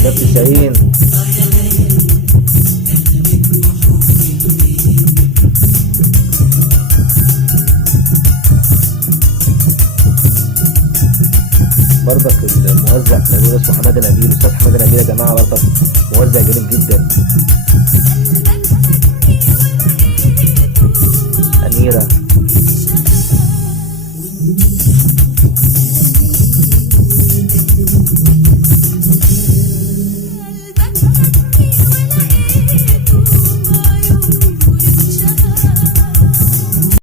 شباب 90. برضك الموزع في الأدوية اسمه حماده نبيل، أستاذ حماده نبيل يا جماعة، برضك موزع جميل جدا. أميرة